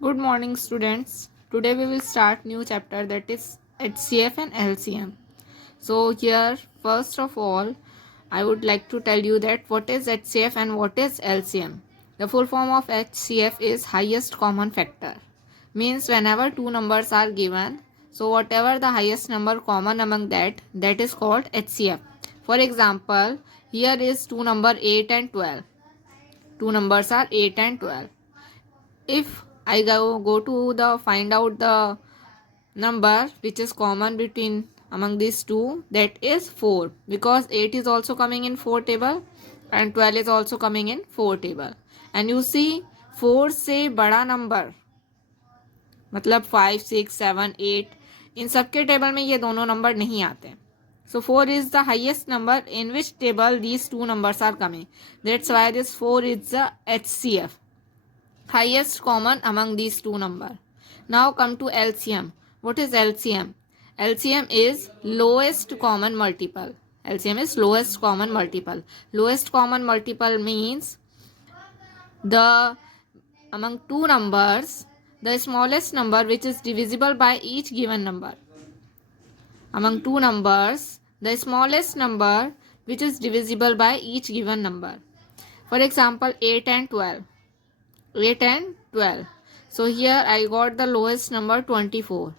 Good morning, students. Today we will start new chapter, that is HCF and LCM. So here, first of all, I would like to tell you that what is HCF and what is LCM. The full form of HCF is highest common factor. Means whenever two numbers are given, so whatever the highest number common among that is called HCF. For example, here is two number 8 and 12. Two numbers are 8 and 12. If I go to the find out the number which is common between among these two, that is 4, because 8 is also coming in 4 table and 12 is also coming in 4 table. And you see 4 से बड़ा number मतलब 5 6 7 8 इन सबके table में ये दोनों number नहीं आते. So 4 is the highest number in which table these two numbers are coming. That's why this 4 is the HCF, highest common among these two number. Now come to LCM. What is LCM? LCM is lowest common multiple. LCM is lowest common multiple. Lowest common multiple means the among two numbers, the smallest number which is divisible by each given number. Among two numbers, the smallest number which is divisible by each given number. For example, 8 and 12. 8 and 12. So here I got the lowest number 24.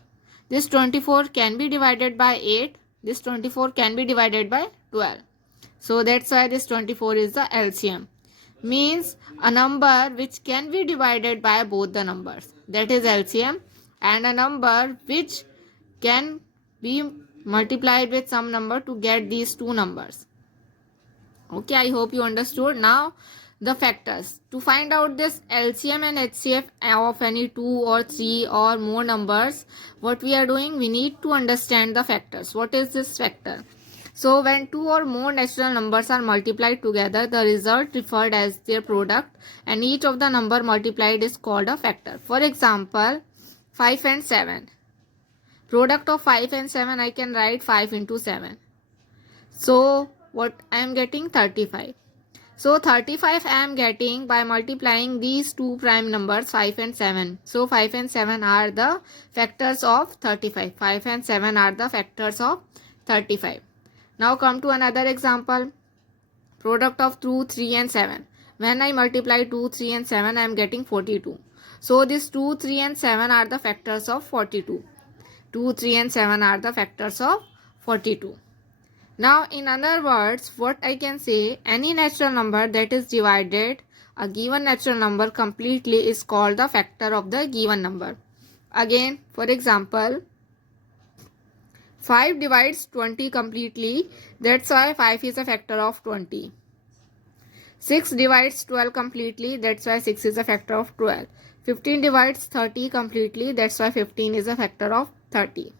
This 24 can be divided by 8. This 24 can be divided by 12. So that's why this 24 is the LCM. Means a number which can be divided by both the numbers. That is LCM. And a number which can be multiplied with some number to get these two numbers. Okay, I hope you understood. Now the factors. To find out this LCM and HCF of any 2 or 3 or more numbers, what we are doing, we need to understand the factors. What is this factor? So when two or more natural numbers are multiplied together, the result referred as their product, and each of the number multiplied is called a factor. For example, 5 and 7. Product of 5 and 7, I can write 5 into 7. So what I am getting? 35. So 35 I am getting by multiplying these two prime numbers 5 and 7. So 5 and 7 are the factors of 35. 5 and 7 are the factors of 35. Now come to another example. Product of 2, 3 and 7. When I multiply 2, 3 and 7, I am getting 42. So this 2, 3 and 7 are the factors of 42. 2, 3 and 7 are the factors of 42. Now in other words, what I can say, any natural number that is divided a given natural number completely is called the factor of the given number. Again, for example, 5 divides 20 completely, that's why 5 is a factor of 20. 6 divides 12 completely, that's why 6 is a factor of 12. 15 divides 30 completely, that's why 15 is a factor of 30.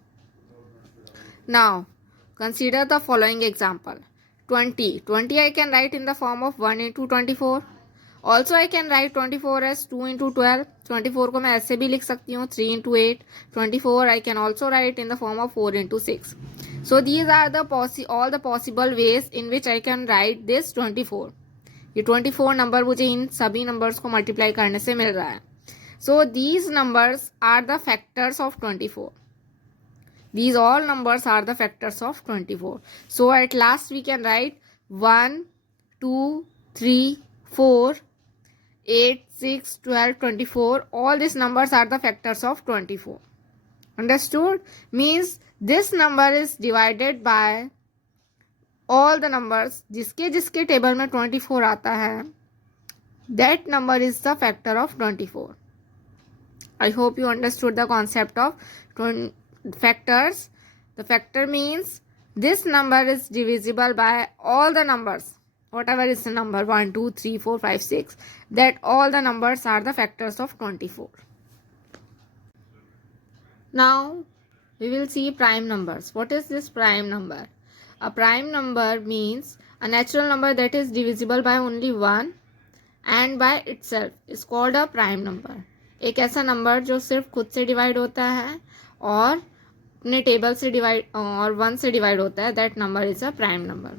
Now, consider the following example. 20. 20 I can write in the form of 1 into 24. Also I can write 24 as 2 into 12. 24 को मैं ऐसे भी लिख सकती हूँ 3 into 8. 24 I can also write in the form of 4 into 6. So these are the all the possible ways in which I can write this 24. ये 24 number मुझे इन सभी नंबर्स को मल्टीप्लाई करने से मिल रहा है. So these numbers are the factors of 24. These all numbers are the factors of 24. So at last we can write 1, 2, 3, 4, 8, 6, 12, 24. All these numbers are the factors of 24. Understood? Means this number is divided by all the numbers. जिसके जिसके table में 24 आता है, that number is the factor of 24. I hope you understood the concept of factors. The factor means this number is divisible by all the numbers, whatever is the number 1, 2, 3, 4, 5, 6, that all the numbers are the factors of 24. Now we will see prime numbers. What is this prime number? A prime number means a natural number that is divisible by only one and by itself is called a prime number. एक ऐसा number जो सिर्फ खुद से divide होता है और अपने टेबल से डिवाइड और 1 से डिवाइड होता है, that number is a prime number.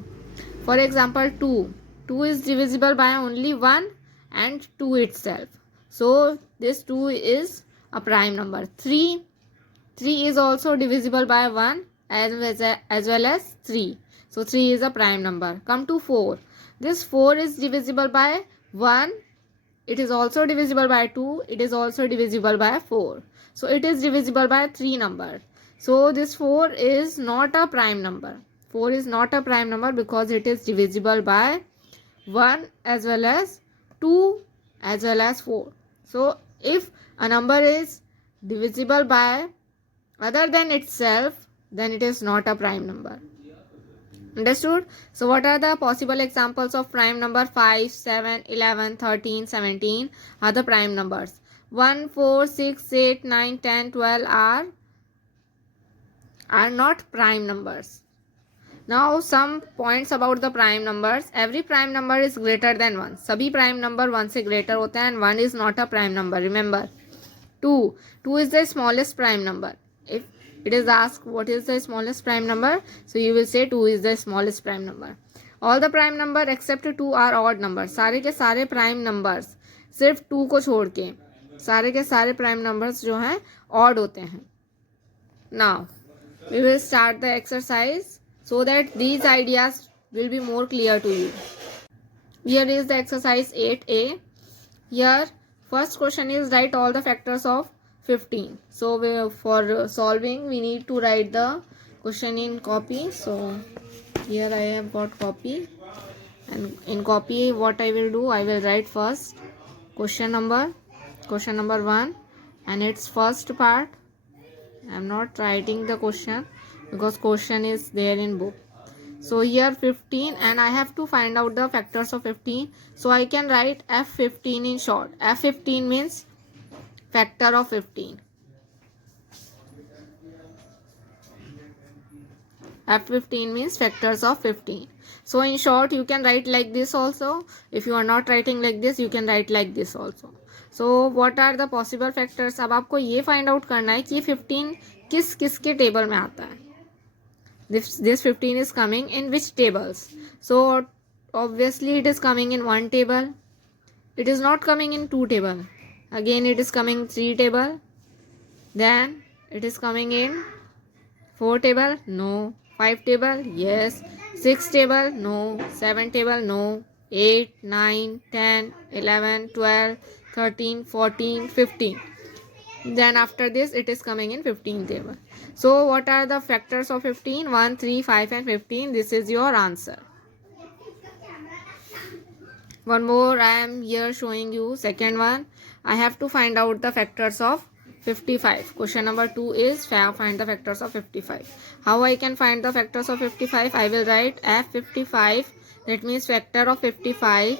For example 2 is divisible by only 1 and 2 itself. So this 2 is a prime number. 3 is also divisible by 1 as well as 3. So 3 is a prime number. Come to 4. This 4 is divisible by 1. It is also divisible by 2. It is also divisible by 4. So it is divisible by 3 numbers. So this 4 is not a prime number. 4 is not a prime number because it is divisible by 1 as well as 2 as well as 4. So if a number is divisible by other than itself, then it is not a prime number. Understood? So what are the possible examples of prime number? 5, 7, 11, 13, 17 are the prime numbers. 1, 4, 6, 8, 9, 10, 12 are not prime numbers. Now some points about the prime numbers. Every prime number is greater than 1. सभी prime number 1 से greater होते हैं and 1 is not a prime number. Remember. 2 is the smallest prime number. If it is asked what is the smallest prime number, so you will say 2 is the smallest prime number. All the prime number except 2 are odd numbers. सारे के सारे prime numbers सिर्फ 2 को छोड़ के सारे के सारे prime numbers जो हैं odd होते हैं. Now we will start the exercise so that these ideas will be more clear to you. Here is the exercise 8a. Here first question is write all the factors of 15. So for solving we need to write the question in copy. So here I have got copy, and in copy what I will do, I will write first question number 1 and its first part. I am not writing the question because question is there in book. So here 15 and I have to find out the factors of 15. So I can write F15 in short. F15 means factor of 15. F15 means factors of 15. So in short you can write like this also. If you are not writing like this, you can write like this also. So what are the possible factors? अब आपको ये find out करना है कि 15 किस किस के table में आता है. This 15 is coming in which tables? So obviously it is coming in 1 table. It is not coming in 2 table. Again it is coming 3 table. Then it is coming in 4 table. No. 5 table. Yes. 6 table. No. 7 table. No. 8, 9, 10, 11, 12, 13, 14, 15. Then after this it is coming in 15 table. So what are the factors of 15? 1, 3, 5 and 15. This is your answer. One more I am here showing you. Second one, I have to find out the factors of 55. Question number 2 is find the factors of 55. How I can find the factors of 55? I will write F55. That means factor of 55.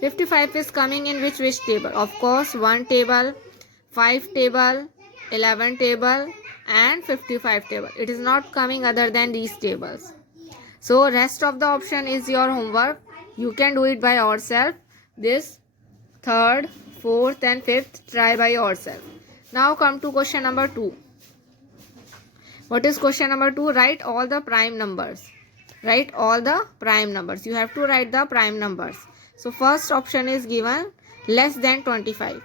55 is coming in which table? Of course 1 table, 5 table, 11 table and 55 table. It is not coming other than these tables. So rest of the option is your homework. You can do it by yourself. This 3rd, 4th and 5th try by yourself. Now come to question number 2. What is question number 2? Write all the prime numbers. Write all the prime numbers. You have to write the prime numbers. So first option is given less than 25.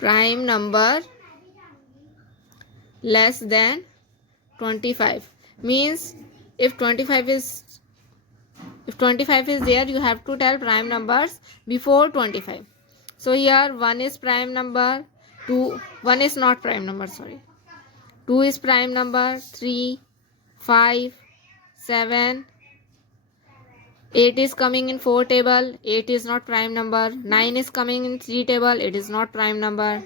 Prime number less than 25 means if 25 is there, you have to tell prime numbers before 25. So here 1 is prime number, 1 is not prime number, sorry. 2 is prime number, 3, 5, 7, 8 is coming in 4 table, 8 is not prime number. 9 is coming in 3 table, it is not prime number.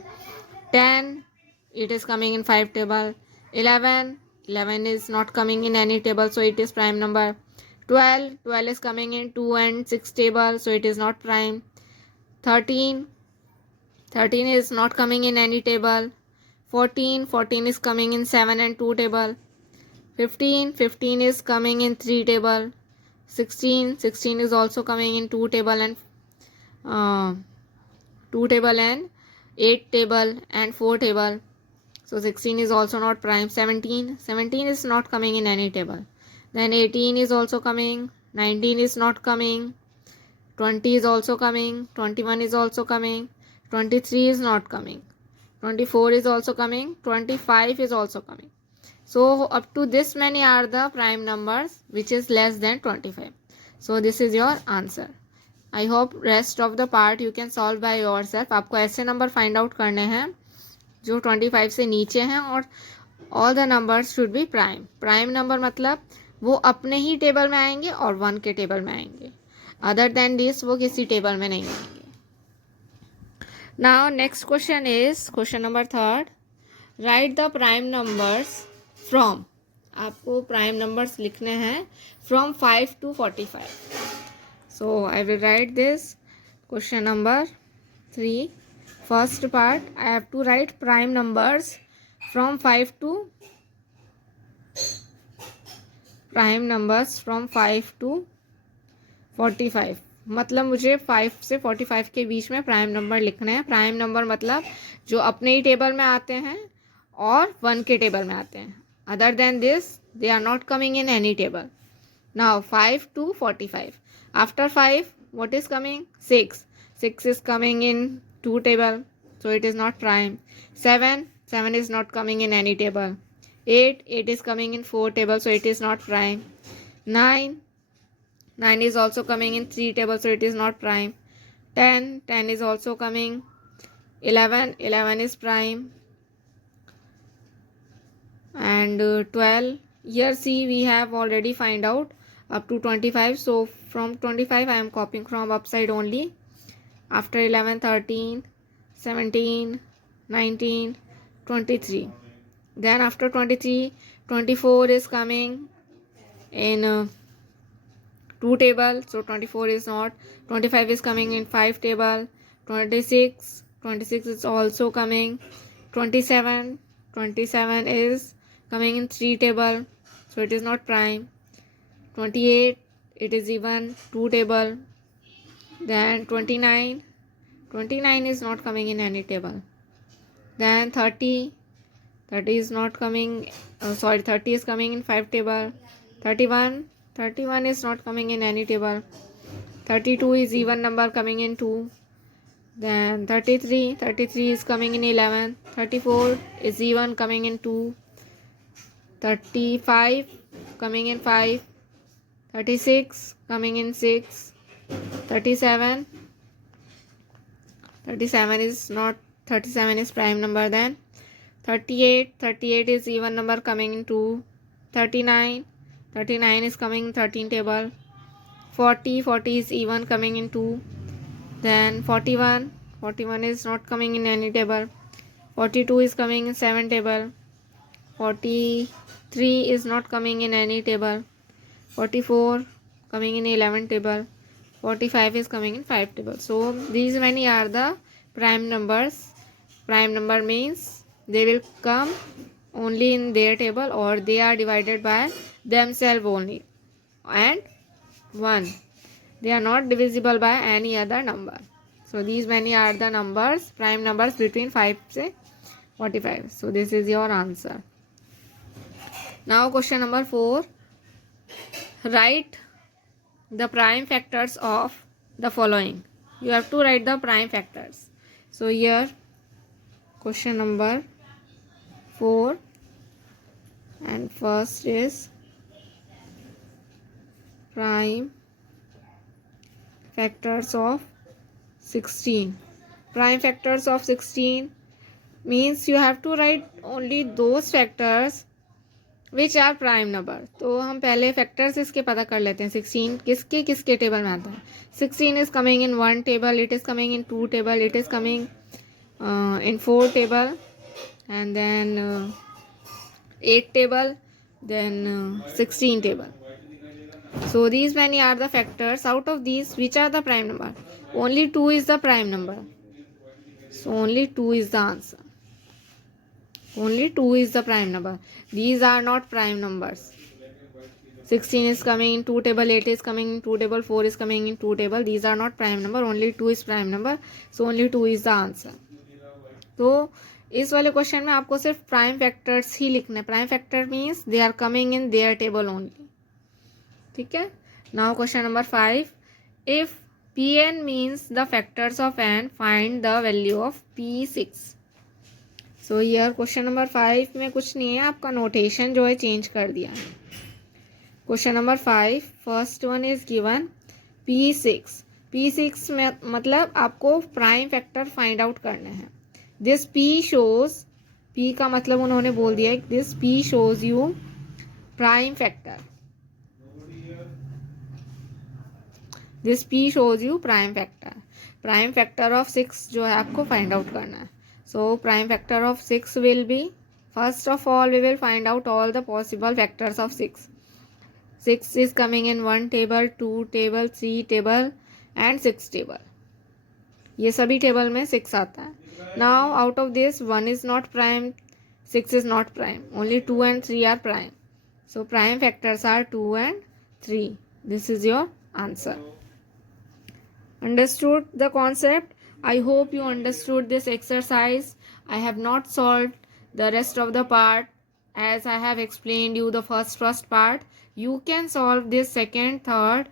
10, it is coming in 5 table. 11 is not coming in any table, so it is prime number. 12 is coming in 2 and 6 table, so it is not prime. 13 is not coming in any table. 14 is coming in 7 and 2 table. 15 is coming in 3 table. 16 is also coming in 2 table and 8 table and 4 table. So 16 is also not prime. 17 is not coming in any table. Then 18 is also coming. 19 is not coming. 20 is also coming, 21 is also coming, 23 is not coming, 24 is also coming, 25 is also coming. So up to this many are the prime numbers which is less than 25. So this is your answer. I hope rest of the part you can solve by yourself. आपको ऐसे number find out करने हैं जो 25 से नीचे हैं और all the numbers should be prime. Prime number मतलब वो अपने ही टेबल में आएंगे और 1 के टेबल में आएंगे. अदर देन दिस वो किसी टेबल में नहीं आएंगे. Now next question is question number 3. Right the prime numbers from. आपको प्राइम नंबर्स लिखने हैं from 5 to 45. So I will write this question number 3. First part, I have to write prime numbers from 5 to 45. मतलब मुझे 5 से 45 के बीच में prime number लिखने हैं. प्राइम नंबर मतलब जो अपने ही टेबल में आते हैं और 1 के टेबल में आते हैं. Other than this they are not coming in any table. Now 5 to 45. After 5, what is coming? 6. 6 is coming in 2 table, so it is not prime. 7 is not coming in any table. 8 is coming in 4 table, so it is not prime. 9 is also coming in 3 table, so it is not prime. 10 is also coming. 11 is prime. And 12. Here see we have already find out up to 25. So from 25 I am copying from upside only. After 11, 13, 17, 19, 23. Then after 23, 24 is coming in 2 table. So 24 is not. 25 is coming in 5 table. 26 is also coming. 27 is coming in 3 table. So it is not prime. 28, it is even 2 table. Then 29 is not coming in any table. Then 30 is not coming. 30 is coming in 5 table. 31 is not coming in any table. 32 is even number coming in 2. Then 33 is coming in 11. 34 is even coming in 2. 35 coming in 5. 36 coming in 6. 37 is prime number. Then 38 is even number coming in 2. 39 is coming in 13 table. 40 is even coming in 2. Then 41 is not coming in any table. 42 is coming in 7 table. 43 is not coming in any table. 44 coming in 11 table. 45 is coming in 5 table. So these many are the prime numbers. Prime number means they will come only in their table or they are divided by themselves only and 1. They are not divisible by any other number. So these many are the numbers, prime numbers between 5 to 45. So this is your answer. Now question number 4. Write the prime factors of the following. You have to write the prime factors. So here question number 4 and first is prime factors of 16. Prime factors of 16 means you have to write only those factors which are prime number. तो हम पहले factors इसके पता कर लेते हैं. 16 किसके table में आता है. 16 is coming in 1 table, it is coming in 2 table, it is coming in 4 table and then 8 table, then 16 table. So these many are the factors. Out of these, which are the prime number? Only 2 is the prime number. So only 2 is the answer. Only 2 is the prime number. These are not prime numbers. 16 is coming in 2 table, 8 is coming in 2 table, 4 is coming in 2 table. These are not prime number. Only 2 is prime number. So only 2 is the answer. तो इस वाले question में आपको सिर्फ prime factors ही लिखने. Prime factor means they are coming in their table only. ठीक है. Now question number 5. If Pn means the factors of n. Find the value of P6. So here question number 5 में कुछ नहीं है, आपका notation जो है चेंज कर दिया है. Question number 5 first one is given P6. P6 में मतलब आपको प्राइम फैक्टर फाइंड आउट करना है. दिस P शोज, P का मतलब उन्होंने बोल दिया है this P shows you prime factor. This P shows you prime factor. Prime factor of 6 जो है आपको फाइंड आउट करना है. So prime factor of 6 will be, first of all we will find out all the possible factors of 6. 6 is coming in 1 table, 2 table, 3 table and 6 table. ये सभी table में 6 आता है. Now out of this 1 is not prime, 6 is not prime. Only 2 and 3 are prime. So prime factors are 2 and 3. This is your answer. Understood the concept? I hope you understood this exercise. I have not solved the rest of the part as I have explained you the first part. You can solve this second, third,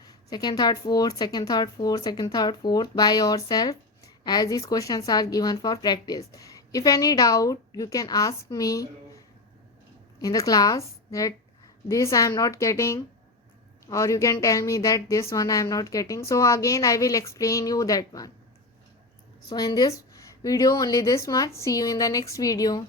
fourth by yourself as these questions are given for practice. If any doubt, you can ask me in the class that this I am not getting, or you can tell me that this one I am not getting. So again I will explain you that one. So in this video only this much. See you in the next video.